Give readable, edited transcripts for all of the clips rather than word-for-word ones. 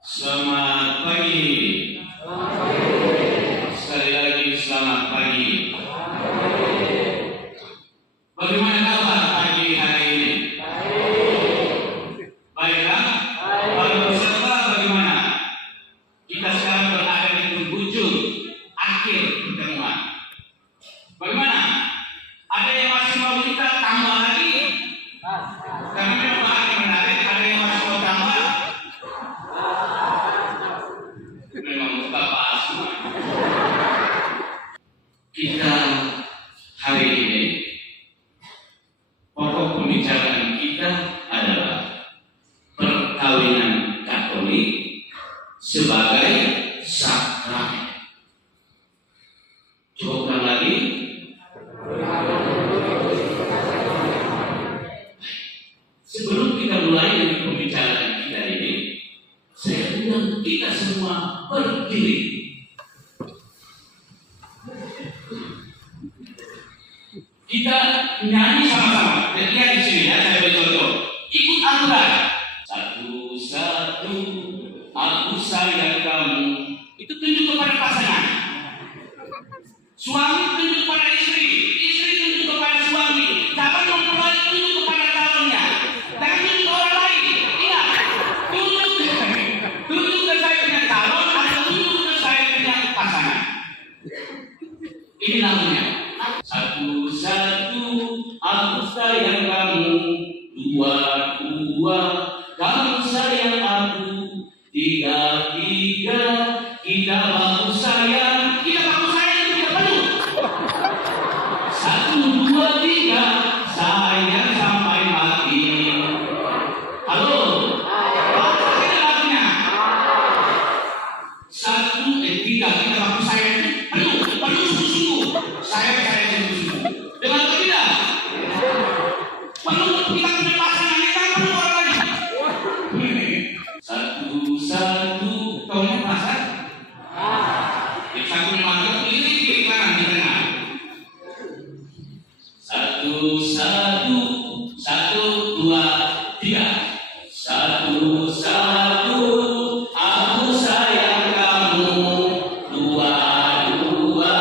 Selamat pagi. Sekali lagi selamat pagi. Bagaimana kabar pagi hari ini? Baiklah. Para peserta bagaimana? Kita sekarang berada di penghujung akhir pertemuan. Bagaimana? Ada yang masih mau kita tambah lagi? Karena memang makin menarik. Ada yang masih mau tambah? Memang bapak semua. Kita hari ini pokok pembicaraan kita adalah perkawinan Katolik sebagai sakramen. Coba ulang lagi. Sebelum kita mulai dengan pembicaraan kita ini, saya undang kita semua berdiri. Kita nyanyi sama-sama. Lihat di sini ya, saya beri contoh. Ikut aturan. Satu-satu, aku sayang kamu. Itu tunjuk kepada pasangan. Suami tunjuk pada istri, istri tunjuk kepada suami. Calon mempelai tunjuk kepada calonnya. Jangan tunjuk ke orang lain. Ingat, tunjuk ke saya punya calon atau tunjuk ke saya punya pasangan. Ini namanya. Satu-satu, aku sayang kamu. Dua-dua, kamu sayang aku. Tiga-tiga, kita baku sayang. Kita baku sayang itu tidak penuh. Satu, dua, tiga, sayang sampai mati. Halo? Apa kita lagunya? Satu, tiga, kita baku sayang itu penuh. Penuh sungguh-sungguh. Sayang sungguh-sungguh. Dengan atau tidak? Penuh kita punya pasangan kita penuh orang lain. Satu-satu, kau mau pasang? Yang satunya mantap ini kiri kanan di tengah. Satu-satu, satu, dua, tiga. Satu-satu, aku sayang kamu. Dua-dua,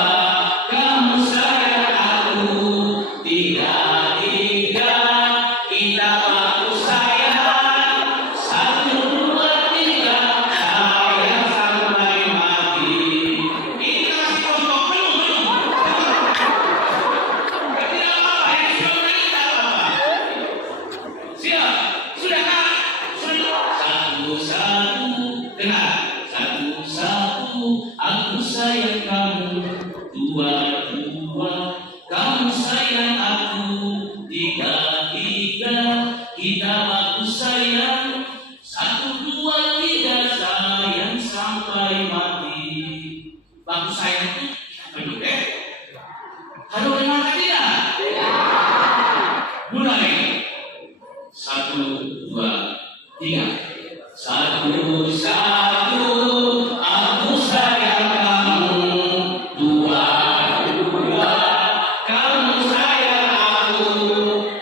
kamu sayang aku. Tiga-tiga, kita baku sayang. Satu, dua, tiga, sayang sampai mati. Ini kita kasih contoh belum? Tidak apa-apa, yang sudah tidak apa-apa. Siap, sudah kan? Sudah. Satu-satu, dengar. Satu-satu, aku sayang kamu. Dua-dua, kamu sayang aku. Tiga-tiga, kita baku sayang. Satu, dua, tiga, sayang sampai mati. Baku sayang itu penuh deh. Halo, dengar tidak? Mulai. Satu, dua, tiga. Satu-satu, aku sayang kamu. Dua-dua, kamu sayang aku.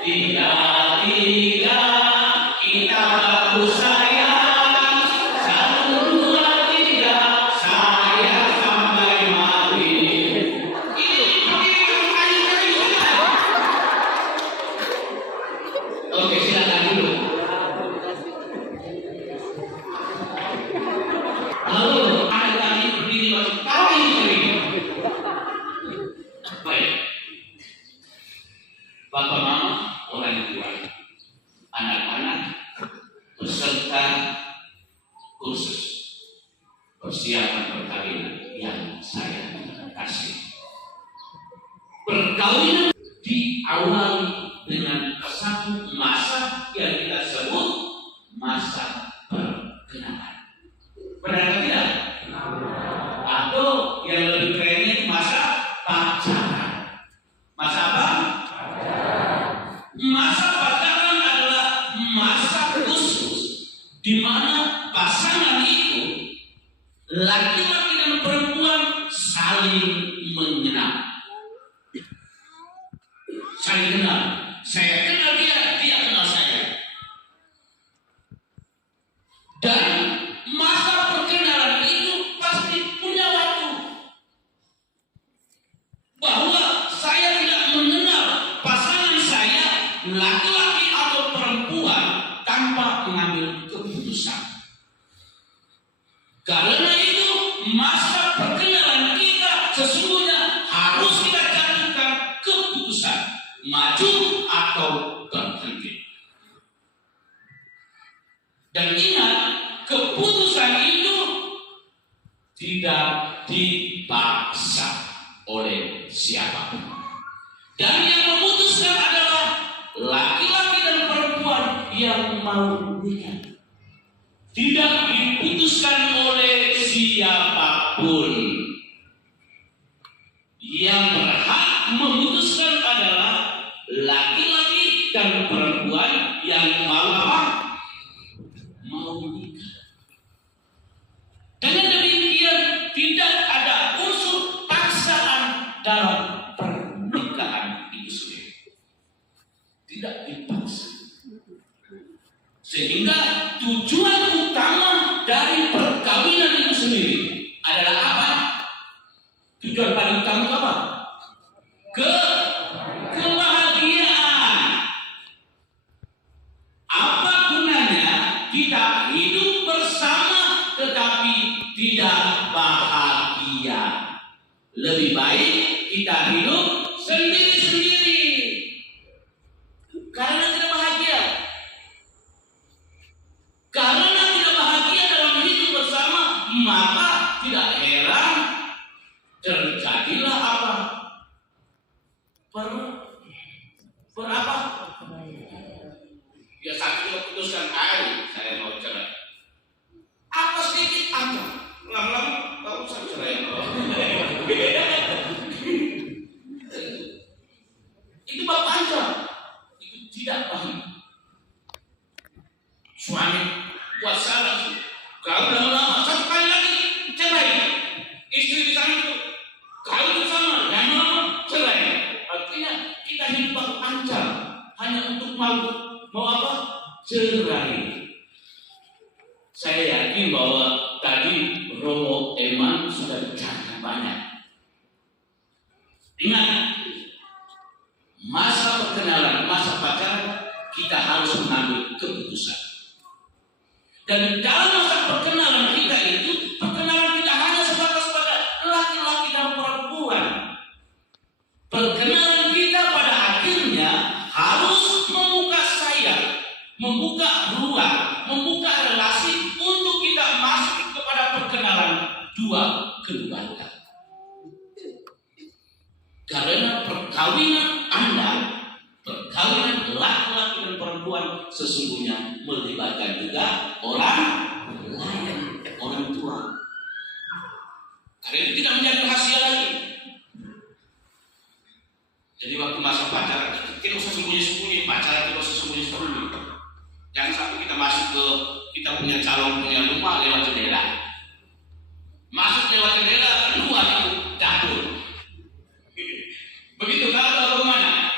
Tiga-tiga, kita baku sayang. Satu, dua, tiga, sayang sampai mati. Ini kayu sudah. Oke, silakan dulu. Halo, ada tadi berdiri masuk kawin ini. Baik. Bapak mama, orang tua, anak-anak, peserta kursus persiapan perkawinan yang saya kasih. Perkawinan diawali dengan satu masa yang kita sebut masa perkenalan. Benar atau tidak? Atau yang lebih kerennya masa pacaran. Masa apa? Masa pacaran adalah masa khusus di mana pasangan itu laki-laki dan perempuan saling mengenal. Saling kenal. Saya kenal dia, dia kenal saya. Dan masa tanpa mengambil keputusan. Karena itu masa perkenalan kita sesungguhnya harus kita jatuhkan keputusan maju atau berhenti. Dan ingat, keputusan itu tidak dipaksa oleh siapapun. Dan yang memutuskan adalah laki-laki dan perempuan yang mau menikah. Tidak diputuskan oleh siapapun. Yang berhak memutuskan adalah laki-laki dan perempuan yang mau apa? Mau menikah. Dengan demikian tidak ada unsur paksaan dalam pernikahan itu sendiri. Tidak dipaksa. Sehingga tujuan utama dari perkawinan itu sendiri adalah apa? Tujuan paling utama apa? Kebahagiaan. Apa gunanya kita hidup bersama tetapi tidak bahagia? Lebih baik kita hidup sendiri-sendiri karena tidak bahagia. Karena tidak bahagia dalam hidup bersama, maka tidak heran terjadilah apa? Apa? Ya satu kita putuskan saya mau cerai. Apa sedikit aja, lama-lama baru saya cerai. Itu bapak aja, itu tidak baik. Suami buat salah, kalau lama-lama satu kali lagi cerai. Istri di sana itu, kalau di sana dan lama cerai. Artinya kita hidup baru ancam hanya untuk mau apa? Cerai. Saya yakin bahwa tadi Romo Eman sudah bicara banyak. Ingat, masa perkenalan, masa pacaran kita harus mengambil keputusan. Dan dalam masa perkenalan kita itu, perkenalan kita hanya sebatas pada laki-laki dan perempuan. Perkenalan kita pada akhirnya harus membuka sayap, membuka ruang, membuka relasi untuk kita masuk kepada perkenalan dua keluarga. Karena perkawinan Anda, perkawinan laki-laki dan perempuan sesungguhnya melibatkan juga orang lain, orang tua. Karena itu tidak menjadi rahasia lagi. Jadi waktu masa pacaran tidak usah sembunyi-sembunyi, pacaran tidak usah sembunyi-sembunyi. Jangan sampai kita masuk ke kita punya calon punya rumah lewat jendela. Masuk lewat jendela, keluar itu dapur. Begitu kalau ke mana?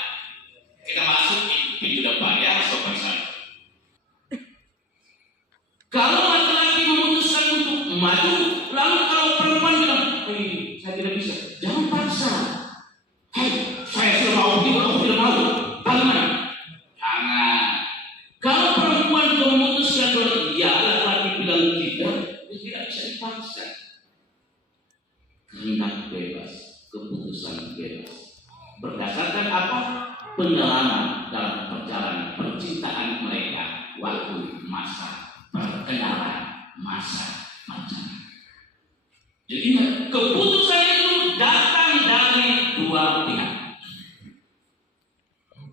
Kita masuk pintu depan ya, sopan sana. Kalau laki-laki memutuskan untuk maju, lalu kalau perempuan bilang, saya tidak bisa, jangan paksa. Saya sudah mau, aku tidak mau. Bagaimana? Jangan. Kalau perempuan memutuskan bahwa iya, laki-laki bilang tidak bisa dipaksa. Kehendak bebas, keputusan bebas. Berdasarkan apa? Pengalaman dalam perjalanan percintaan mereka waktu masa perkenalan, masa pacaran. Jadi keputusan itu datang dari dua pihak,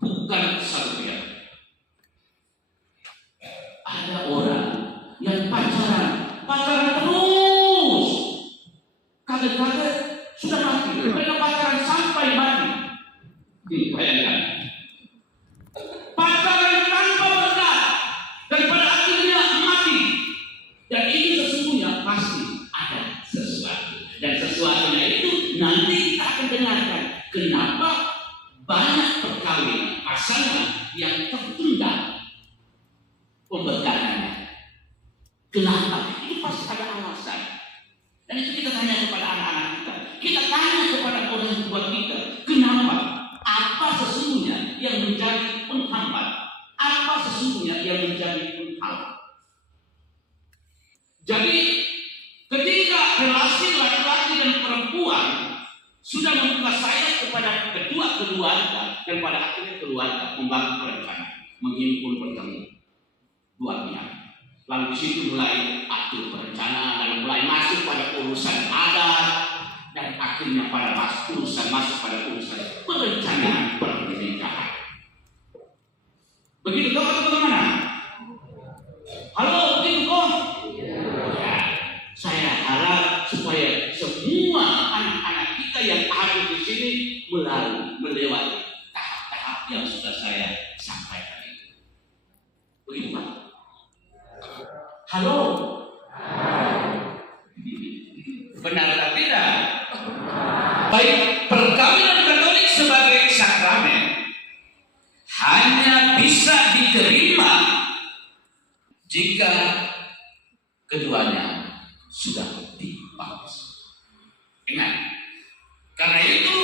bukan satu pihak. Ada orang yang pacaran terus, kaget-kaget sudah mati. Mereka pacaran sampai mati. Bayangkan, pacaran tanpa berkat dan pada akhirnya mati. Dan ini sesungguhnya pasti ada sesuatu. Dan sesuatunya itu nanti kita akan dengarkan kenapa banyak perkawinan pasangan yang tertunda pemberkatannya. Kenapa? Itu pasti ada alasan. Dan itu kita tanya kepada anak-anak kita. Kita tanya kepada orang tua kita. Kenapa? Apa sesungguhnya yang menjadi penghambat? Apa sesungguhnya yang menjadi menjadi pun halal. Jadi ketika relasi laki-laki dan perempuan sudah membuka sayap kepada kedua keluarga dan pada akhirnya keluarga membangun perencanaan, menghimpun bertemu dua pihak. Lalu di situ mulai atur perencanaan, lalu mulai masuk pada urusan adat dan akhirnya pada masuk pada urusan perencanaan pernikahan. Begitu kok atau bagaimana? Halo, begitu kok? Ya, saya harap supaya semua anak-anak kita yang ada di sini melewati tahap-tahap yang sudah saya sampaikan itu. Begitu Pak? Halo? Benar atau tidak? Baik, perkawinan Katolik sebagai sakramen hanya bisa diterima jika keduanya sudah dibaptis. Ingat, karena itu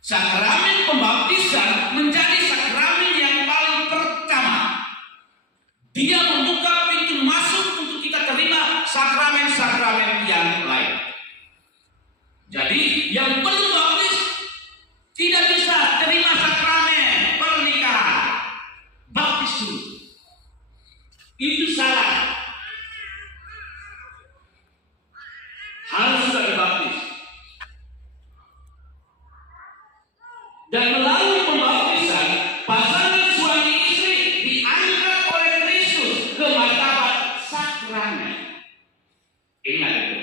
sakramen pembaptisan menjadi sakramen yang paling pertama. Dia membuka pintu masuk untuk kita terima sakramen-sakramen yang lain. Jadi yang belum baptis tidak bisa terima sakramen pernikahan. Baptis dulu. Itu salah. Harus sudah dibaptis. Dan melalui pembaptisan, pasangan suami istri diangkat oleh Kristus ke martabat sakramen. Ingat itu.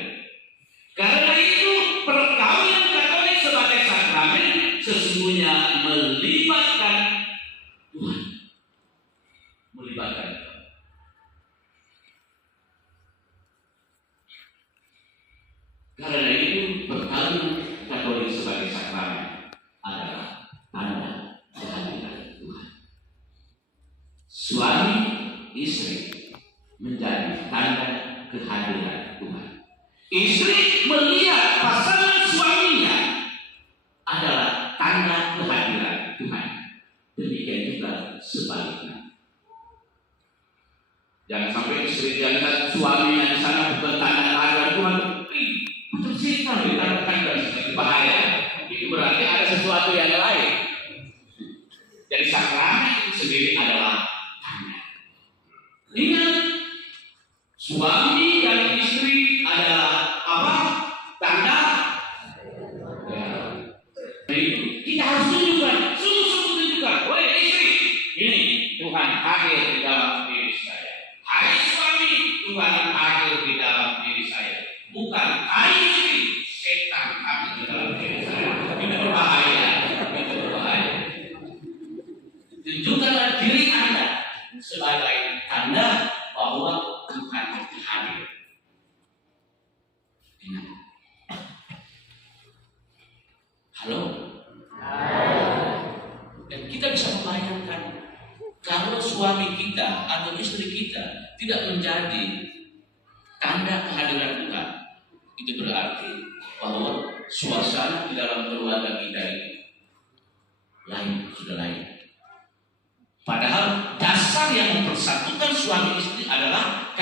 Karena itu perkawinan Katolik sebagai sakramen sesungguhnya melibatkan Tuhan. Melibatkan. Karena itu perkawinan Katolik sebagai sakramen adalah tanda kehadiran Tuhan. Suami istri menjadi tanda kehadiran Tuhan. Istri melihat pasangan suaminya adalah tanda kehadiran Tuhan. Demikian juga sebaliknya. Jangan sampai istri lihat suaminya di sana bukan tanda kehadiran Tuhan. Tersikap dikatakan dan bahaya. Itu berarti ada sesuatu yang lain. Jadi sakramen itu sendiri adalah tanda. Ingat, suami dan istri adalah apa? Tanda. Kita harus tunjukkan, sungguh-sungguh tunjukkan. Wahai istri, ini Tuhan hadir di dalam diri saya. Hai suami, Tuhan hadir di dalam diri saya. Bukan hai istri, setan hadir di dalam diri saya. Itu berbahaya. Itu berbahaya. Tunjukkanlah diri Anda sebagai tanda bahwa Tuhan hadir. Ingat. Halo. Dan kita bisa membayangkan kalau suami kita atau istri kita tidak menjadi tanda kehadiran Tuhan, itu berarti bahwa suasana di dalam keluarga kita itu lain, sudah lain. Padahal dasar yang mempersatukan suami istri adalah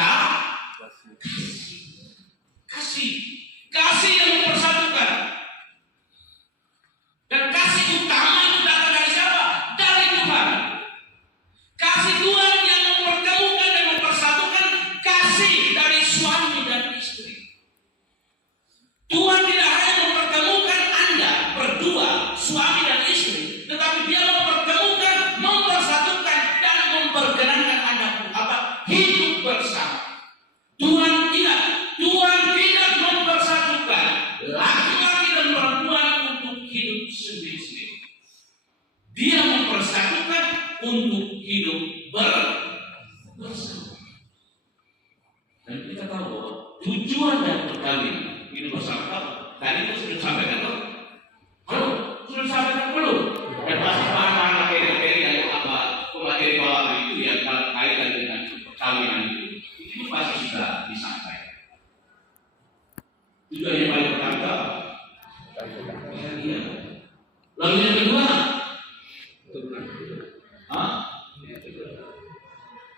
kasih yang mempersatukan. Dan kasih utama itu datang dari siapa? Dari Tuhan. Kasih Tuhan yang mempertemukan dan mempersatukan kasih dari suami dan istri. Tuhan tidak hanya mempertemukan Anda berdua, suami dan istri, tetapi Dia mempertemukan, mempersatukan dan memperkenankan Anda hidup bersama. Tuhan tidak mempersatukan laki-laki dan perempuan untuk hidup sendiri-sendiri. Dia mempersatukan untuk hidup bersama. Dan kita tahu bahwa tujuan dan perkawinan hidup bersama. Tadi itu sudah disampaikan belum? Sudah disampaikan belum? Dan masih bahan materi-materi yang materi bawah itu yang kaitan dengan perkawinan itu pasti sudah disampaikan. Tujuan yang paling pertama, iya. Lalu yang kedua,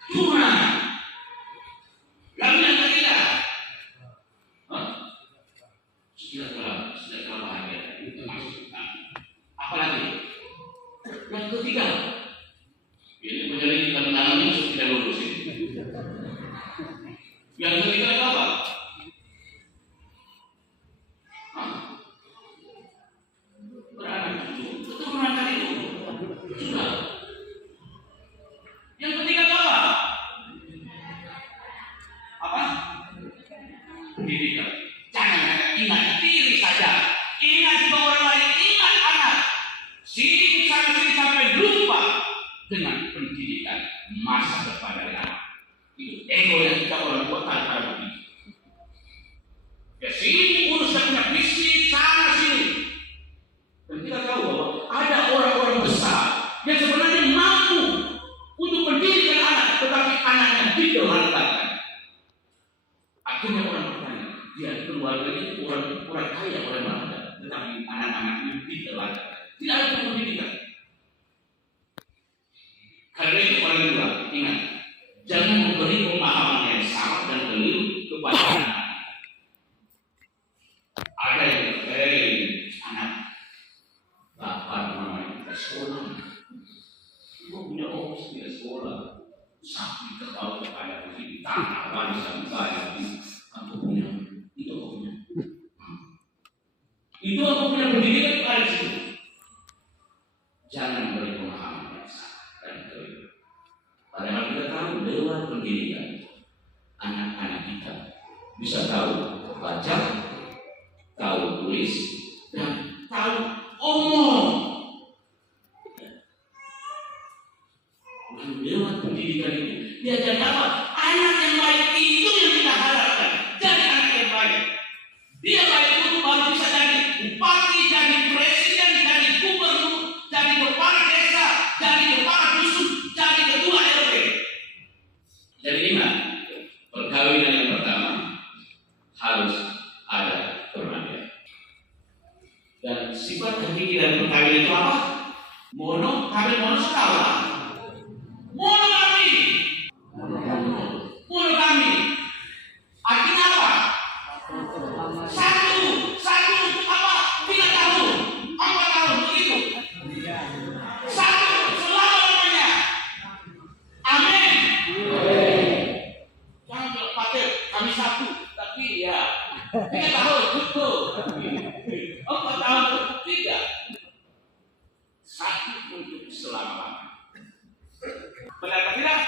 turunan. Yang ketiga itu apa? Beranak cucu, keturunan tadi itu sudah. Yang ketiga itu apa? Apa? Pendidikan. Jangan hanya ingat diri saja, ingat juga orang lain, ingat anak. Sini sampai lupa dengan pendidikan masa depan dari anak. Itu ego yang kita orang tua tanpa begini. Ya sini urusnya punya bisnis sana sini. Dan kita tahu bahwa ada orang-orang besar yang sebenarnya mampu untuk pendidikan anak, tetapi anaknya ditelantarkan. Akhirnya orang bertanya, dia keluarganya orang kaya, orang bangga, tetapi anak-anaknya ditelantarkan. Tidak ada pendidikan. Karena itu orang tua ingat, jangan memberi pemahaman yang salah dan keliru kepada anak. Ada yang anak bapak namanya kita sekolah, kok punya opsi tidak sekolah, sampai tertawa kepada di tanah warisan saya di aku punya, itu aku punya, itu aku punya pendidikan pada situ. Jangan beri pemahaman yang salah dan keliru. Padahal kita tahu lewat pendidikan anak-anak kita bisa tahu baca, tahu tulis, dan tahu omong. Dan lewat pendidikan itu dia jadi apa? Anak yang baik itu yang kita harapkan. Jadi anak yang baik. Dia baik itu baru bisa jadi bupati, jadi presiden, jadi gubernur, jadi kepala desa, jadi kepala dusun, jadi ketua RW. Jadi ingat, perkawinan yang pertama harus ada permainan. Dan sifat hakiki dari perkawinan itu apa? Kawin mono sekali. Monogami. Artinya apa? Satu untuk apa? 3 tahun, 4 tahun begitu. Satu selama-lamanya. Amin. Jangan pakai kami satu, tapi ya 3 tahun cukup. 4 tahun cukup 3. Satu untuk selama-lamanya. Benar tidak?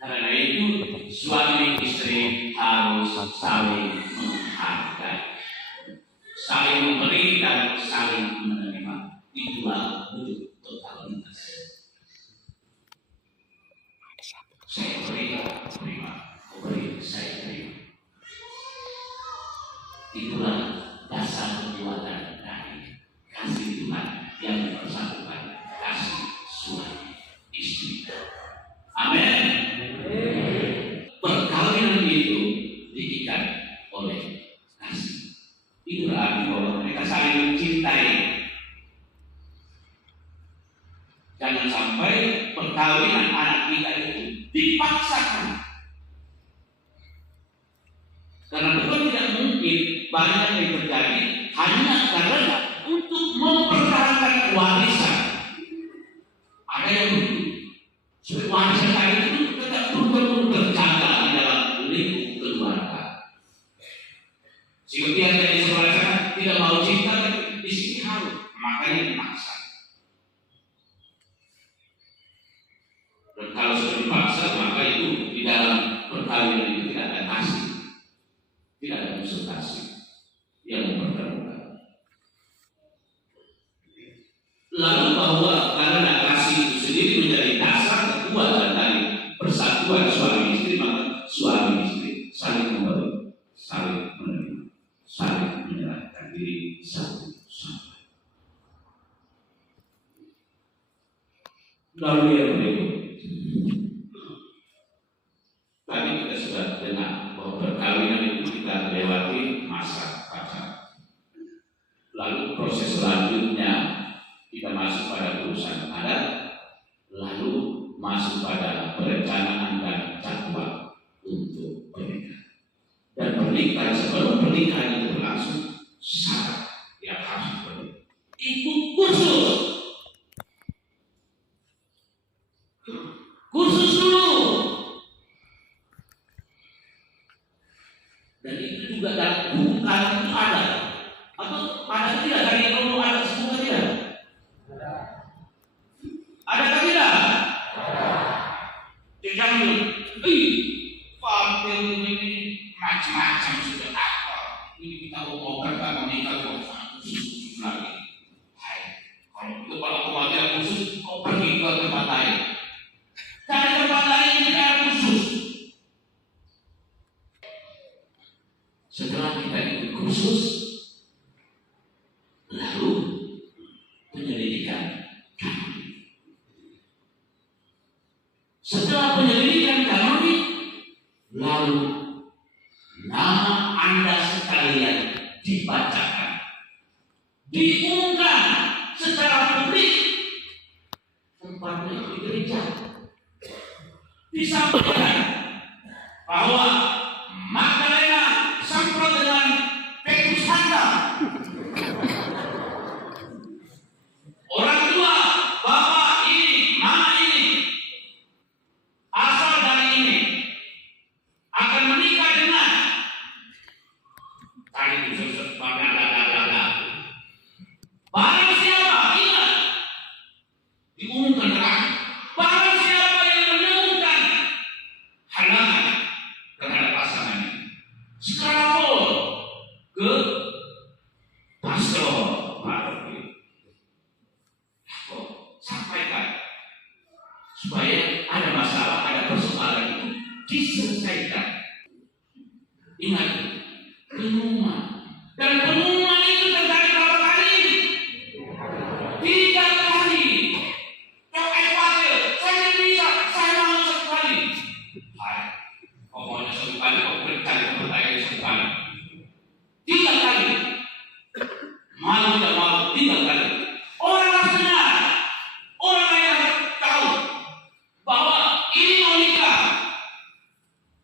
Karena itu suami istri harus saling menghargai, saling memberi dan saling menerima. Itulah wujud totalitas. Saya beri, terima. Beri, saya terima. Itulah dasar kekuatan dari kasih Tuhan yang mempersatukan kasih suami istri. Amin. Perkawinan itu diikat oleh kasih. Itu berarti bahwa mereka saling mencintai. Jangan sampai perkawinan anak kita itu dipaksakan. Karena bukan tidak mungkin banyak yang terjadi hanya karena untuk mempertahankan warisan. Ada yang begitu. Warisan tadi itu tetap perlu terjaga di dalam lingkup keluarga. Jika dia dari sekolah sana tidak mau cinta, di sini harus, makanya dipaksa. Dan kalau sudah dipaksa, maka itu di dalam perkawinan itu tidak ada kasih, tidak ada konsultasi yang mempertemukan. Lalu bahwa karena kasih itu sendiri menjadi dasar kekuatan dari persatuan suami istri, maka suami istri saling memberi, saling menerima, saling menyerahkan diri satu sama lain. Lalu yang berikut, tadi kita sudah dengar bahwa perkawinan itu kita lewati masa pacaran. Lalu proses selanjutnya kita masuk pada urusan adat, lalu masuk pada perencanaan dan jadwal untuk pernikahan. Dan pernikahan, sebelum pernikahan itu berlangsung, syarat yang harus dipenuhi. Ikut kursus dulu. Jangan partai ini macam-macam sudah apa. Ini kita mau kan menikah khusus lagi. Kalau itu kalau keluarga khusus, kau pergi ke tempat lain. Cari tempat lain yang tidak khusus. Setelah kita ikut khusus, lalu penyelidikan kami. Setelah penyelidikan kami, lalu nama Anda sekalian dibacakan, diumumkan secara publik, tempatnya di gereja, disampaikan bahwa Magdalena semprot dengan Petrus Hanta, orang tua bapak ini, mama ini, asal dari ini akan menikah dengan tadi disebut barang siapa, ingat, diumumkan terang, barang siapa yang menemukan halangan terhadap pasangannya, sekarang ke pastor sampaikan supaya ada masalah, ada persoalan itu diselesaikan. Ingat, pengumuman, dan pengumuman itu terjadi berapa kali? 3 kali. Saya bisa, saya mau 1 kali. Hai, pokoknya 1 kali, kau bercari pertanyaan 1 kali. 3 kali. Mau tidak mau 3 kali. Orang harus benar, orang yang tahu bahwa ini mau nikah.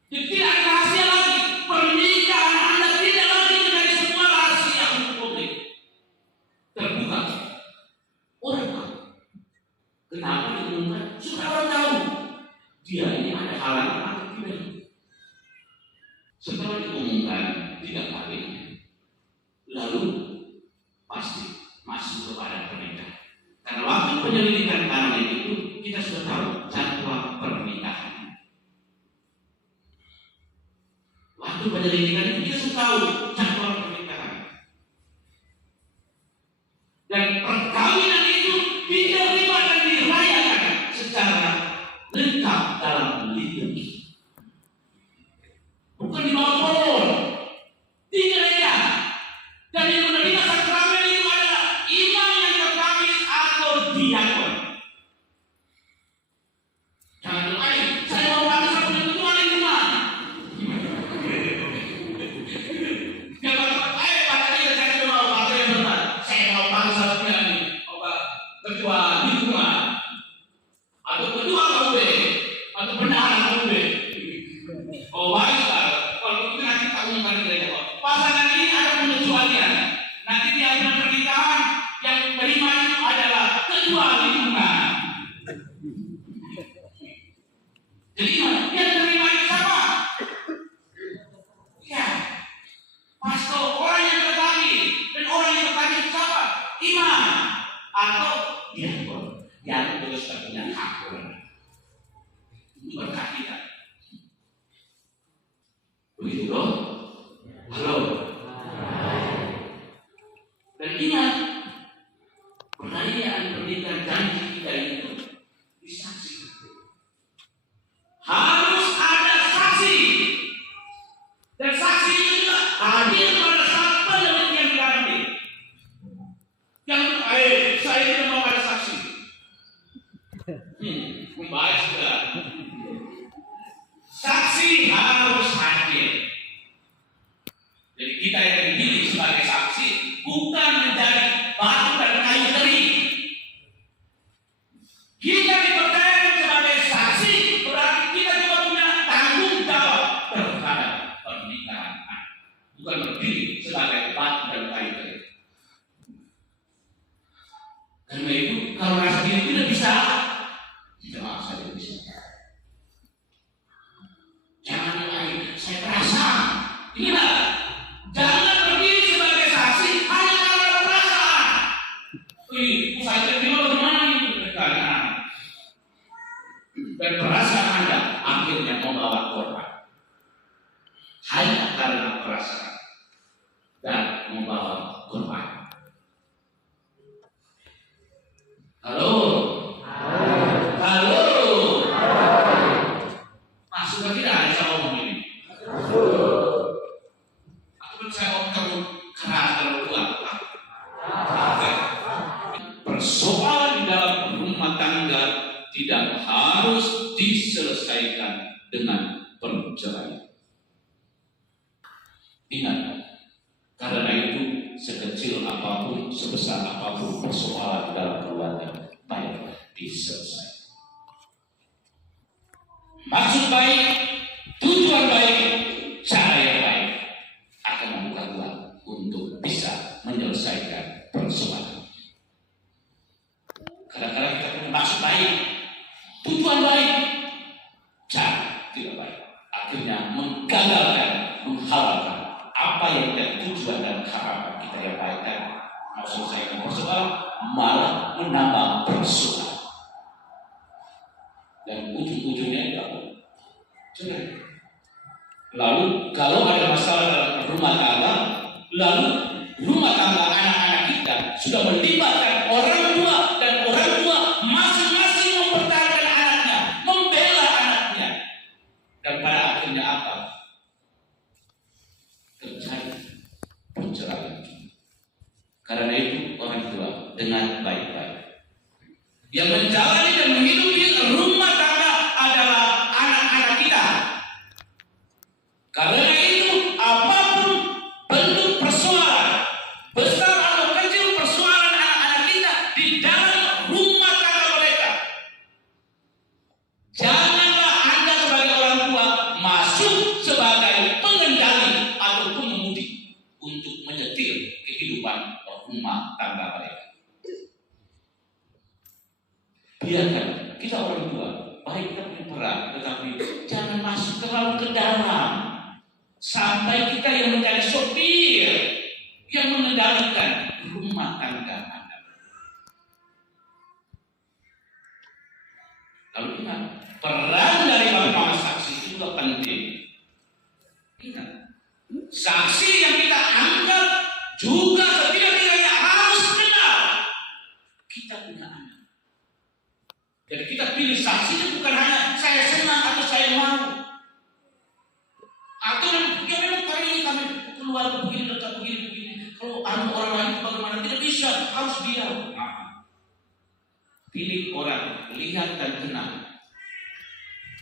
Tidak ada rahasia lagi. Pernikahan Anda tidak lagi menjadi semua rahasia untuk publik. Terbuka. Orang tahu. Kenapa diumumkan? Supaya orang tahu. Dia ini ada halangan atau tidak. Setelah diumumkan 3 kali, lalu pasti masuk kepada pernikahan. Karena waktu penyelidikan kami itu kita sudah tahu jadwal pernikahan. Waktu penyelidikan itu kita sudah tahu jadwal pernikahan. Dan perkawinan itu diterima dan dirayakan secara lengkap dalam liturgi. Bukan di bawah pohon, di gereja. Dan yang menerima sakramen itu adalah imam yang terkawin atau diakon. Jangan doain, saya mau pakai sabun itu ada di rumah. Jangan pakai dia saya mau pakai yang benar. Saya mau pakai sabunnya ini, obat ketua di rumah, atau ketua KUB, atau bendahara KUB. Oh baik, kalau itu nanti tahu perasaan Anda akhirnya membawa korban. Hanya karena perasaan dan membawa korban. Halo? Halo? Masuk ke tidak saya ngomong ini? Aku saya ngomong kamu keras kalau kuat. Persoalan di dalam rumah tangga tidak harus diselesaikan dengan perceraian. Ingat, karena itu sekecil apapun, sebesar apapun persoalan dalam keluarga, baik diselesaikan. Maksud baik, tujuan baik, cara yang baik akan membuka ruang untuk bisa menyelesaikan persoalan. Kadang-kadang kita punya maksud baik, tujuan baik, cara tidak baik, akhirnya menggagalkan, menghalalkan apa yang dari tujuan dan harapan kita yang baik dan mau selesaikan persoalan, malah menambah persoalan dan ujung-ujungnya itu cerai. Lalu kalau ada masalah dalam rumah tangga, lalu rumah tangga anak-anak kita sudah melibatkan orang tua dan orang tua masing-masing mempertahankan anaknya, membela anaknya, dan pada akhirnya apa? Terjadi perceraian. Karena itu orang tua dengan baik-baik yang menjalani dan menghidupi rumah tangga adalah anak-anak kita. Karena itu apapun bentuk persoalan, besar atau kecil persoalan anak-anak kita di dalam rumah tangga mereka, janganlah Anda sebagai orang tua masuk sebagai pengendali atau pengemudi untuk menyetir kehidupan rumah tangga mereka. Biarkan kita orang tua, baik kita punya peran, tetapi jangan masuk terlalu ke dalam sampai kita yang menjadi sopir yang mengendalikan rumah tangga Anda. Lalu ingat, peran dari mama saksi itu juga penting. Ingat, saksi yang kita anggap juga setidak-tidaknya harus kenal kita punya anak. Jadi kita pilih saksi itu bukan hanya saya senang atau saya mau, atau ya memang kali ini kami keluar begini, dekat begini. Kalau orang lain bagaimana, tidak bisa, harus dia. Pilih orang, lihat dan kenal.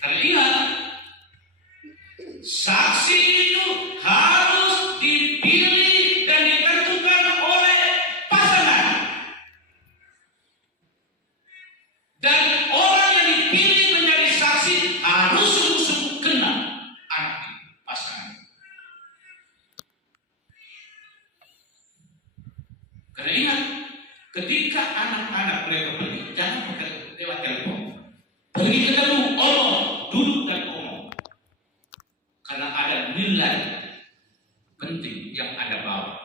Terlihat saksi itu harus dipilih dan ditentukan oleh pasangan. Dan orang yang dipilih menjadi saksi harus sungguh-sungguh kenal anak pasangan. Karena ingat, ketika anak-anak mereka pergi, jangan pakai lewat telepon. Pergi ketemu, omong, duduk dan omong. Karena ada nilai penting yang Anda bawa.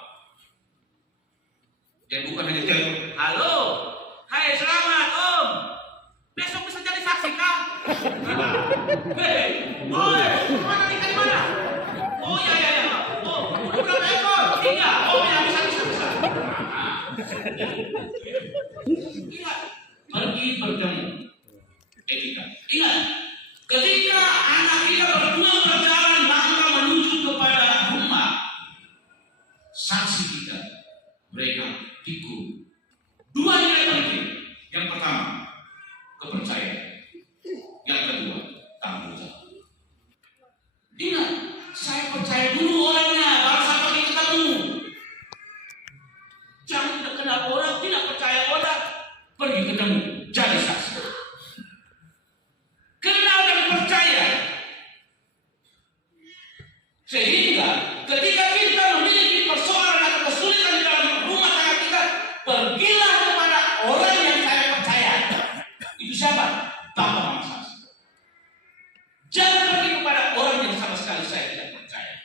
Yang bukan hanya telepon. Halo, hai selamat om. Besok bisa jadi saksi kah? Hei, oi, mana nih dari mana? Oh ya. Oh, udah berapa ekor? 3. Oh ya bisa. Ingat, pergi bertemu. Ingat, ketika anak kita berdua berjalan maka menuju kepada rumah saksi kita, mereka pikul. 2 nilai penting. Yang pertama, kepercayaan. Yang kedua, tanggung jawab. Ingat, saya percaya dulu orangnya, baru saya pergi ketemu. Jangan tidak kenal orang, tidak percaya orang, pergi ketemu, jadi saksi. Kenal dan percaya. Sehingga ketika kita memiliki persoalan atau kesulitan di dalam rumah tangga kita, pergilah kepada orang yang saya percaya. Itu siapa? Bapak Mama Saksi. Jangan pergi kepada orang yang sama sekali saya tidak percaya.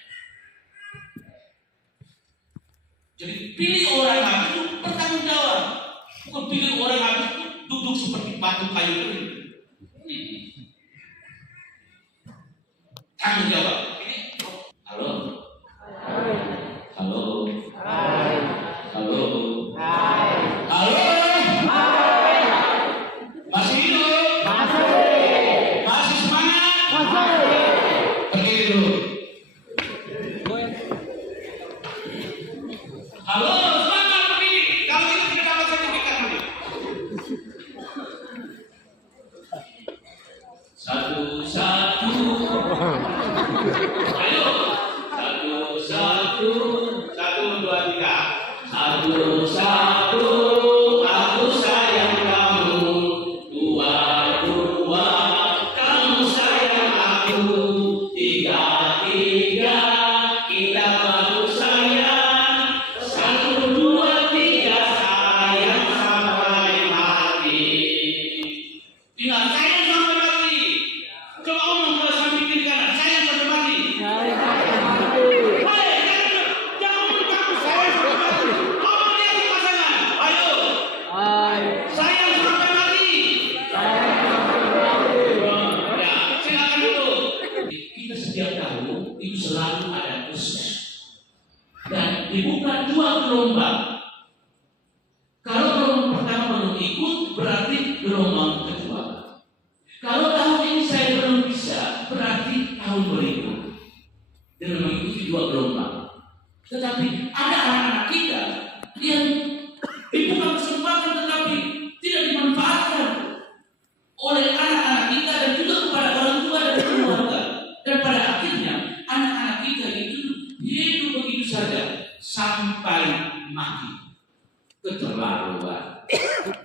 Jadi pilih orang habis itu bertanggung jawab. Bukan pilih orang habis itu duduk seperti batu kayu kering. Satu, satu. Ayo. Satu, satu. Satu, dua, tiga. Satu, satu. Aku sayang kamu. Dua, dua. Kamu sayang aku. Tiga, tiga. Kita baru sayang. Satu, dua, tiga. Sayang sampai mati. Tinggal sayang sampai mati. Coba omong ke samping kiri kanan. Sayang sampai mati. Hai, jangan kamu sayang sampai mati. Omong dia di pasangan. Ayo. Sayang sampai mati. Ya, silakan dulu. Kita setiap tahun itu selalu ada khusus. Dan dibuka 2 gelombang. Kalau gelombang pertama belum ikut, berarti gelombang kedua. Kalau tahun ini saya belum bisa, berarti tahun berikut. Dan mengikuti 2 gelombang. Tetapi ada anak-anak kita yang dibuka kesempatan tetapi tidak dimanfaatkan oleh anak-anak kita dan juga kepada orang tua dan keluarga. Dan pada akhirnya anak-anak kita itu hidup begitu saja sampai mati. Keterlaluan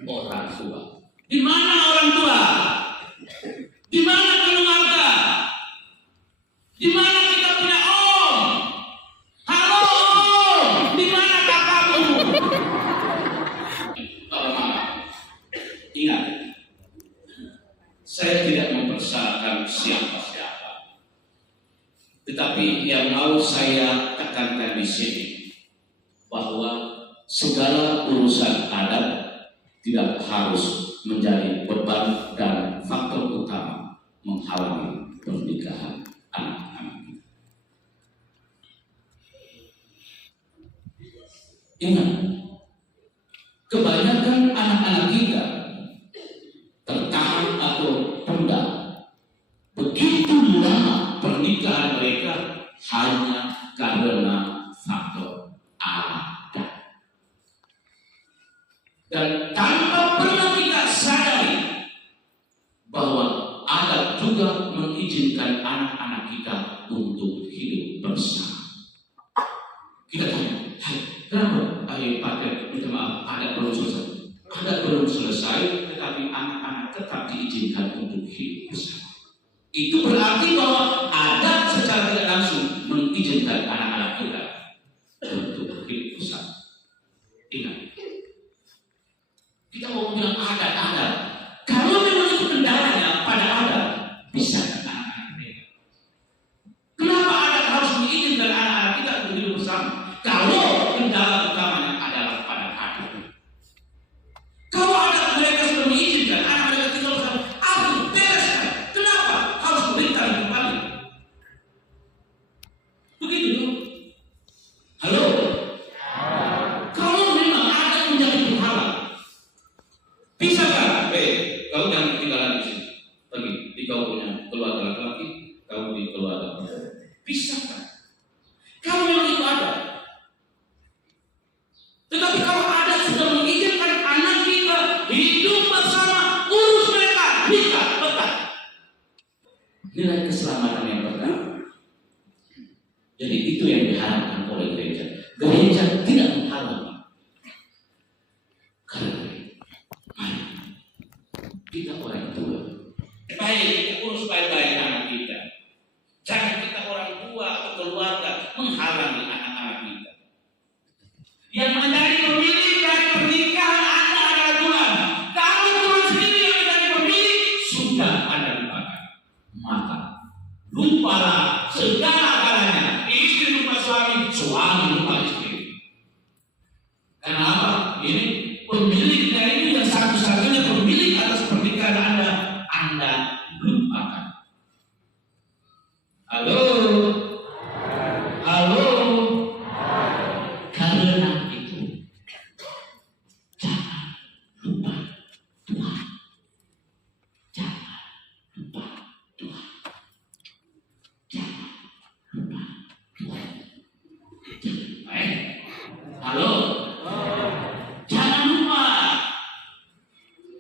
orang tua. Di mana orang tua? Di mana keluarga? Di mana kita punya om? Halo om, di mana kakakmu? Bapak Mama, ingat, saya tidak mempersalahkan siapa-siapa. Tetapi yang mau saya tekankan di sini bahwa segala urusan adat tidak harus menjadi beban dan faktor utama menghalangi pernikahan anak-anak kita. Ingat, kebanyakan anak-anak kita tertahan atau pendam. Begitu lama pernikahan mereka hanya karena faktor adat. Dan tanpa pernah kita sadari bahwa adat juga mengizinkan anak-anak kita untuk hidup bersama. Kita tanya, kenapa pakai minta maaf, adat belum selesai? Adat belum selesai, tetapi anak-anak tetap diizinkan untuk hidup bersama. Itu berarti bahwa adat secara tidak langsung mengizinkan anak-anak kita untuk hidup bersama. Ingat, kita mau bilang adat-adat. Kalau memang itu kendalanya pada adat, bisa anak-anak mereka. Kenapa adat harus mengizinkan anak-anak kita untuk hidup bersama? Kalau kendala utamanya adalah pada adat. Kalau adat mereka sudah mengizinkan anak mereka tinggal bersama, aku bereskan. Kenapa harus berikan kembali? Begitu. Halo. Kalau memang adat menjadi penghalang, bisakah? Kau jangan ketinggalan di sini. Pergi di kau punya keluarga laki-laki, kau di keluarga perempuan. Bisakah? Kalau memang itu ada. Tetapi kalau ada sudah mengizinkan anak kita hidup bersama, urus mereka, nikah, betah. Nilai keselamatan yang pertama. Jadi itu yang diharapkan oleh gereja. Gereja tidak menghalangi. Karena mari kita orang tua, baik kita urus baik-baik anak kita. Jangan kita orang tua atau keluarga menghalangi anak-anak kita. Yang menjadi pemilik dari pernikahan Anda adalah Tuhan. Kalau Tuhan sendiri yang menjadi pemilik, sudah Anda lupakan. Maka lupalah segala-galanya. Istri lupa suami, suami lupa istri. Kenapa? Ini pemiliknya ini yang satu-satunya pemilik atas pernikahan Anda lupakan. Halo? Halo? Karena itu, jangan lupa Tuhan. Jangan lupa Tuhan. Jangan lupa Tuhan. Halo? Jangan lupa.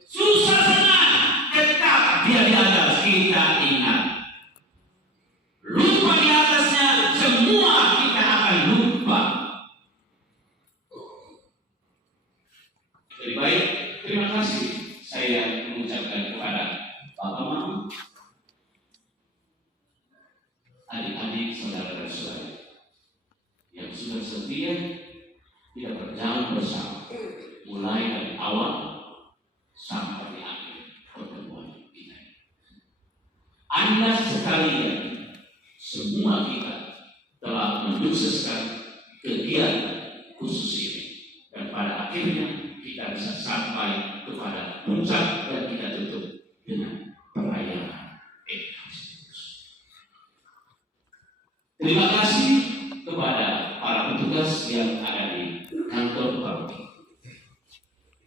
Susah senang, tetap dia di atas kita. sudah setia, kita berjalan bersama, mulai dari awal sampai di akhir pertemuan kita. Anda sekalian, semua kita telah menyukseskan kegiatan khusus ini, dan pada akhirnya kita bisa sampai kepada puncak dan kita tutup dengan perayaan Ekaristius. Terima kasih kepada para petugas yang ada di kantor partai.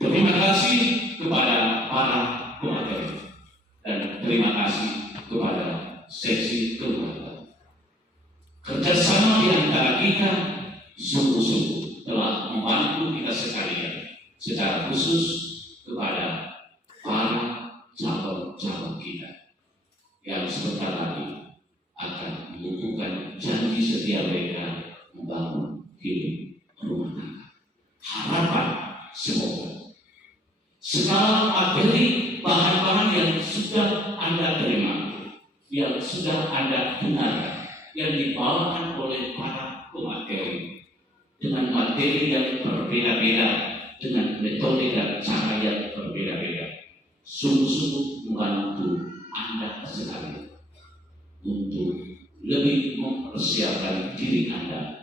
Terima kasih kepada para pemateri, dan terima kasih kepada seksi keluarga. Kerjasama di antara kita sungguh-sungguh telah membantu kita sekalian, secara khusus kepada para calon-calon kita yang sebentar lagi akan mengukuhkan janji setia mereka membangun hidup rumah tangga. Harapan semoga segala materi bahan-bahan yang sudah Anda terima, yang sudah Anda dengar, yang dibawakan oleh para pemateri dengan materi yang berbeda-beda, dengan metode dan cara yang berbeda-beda, sungguh-sungguh membantu Anda sekali untuk lebih mempersiapkan diri Anda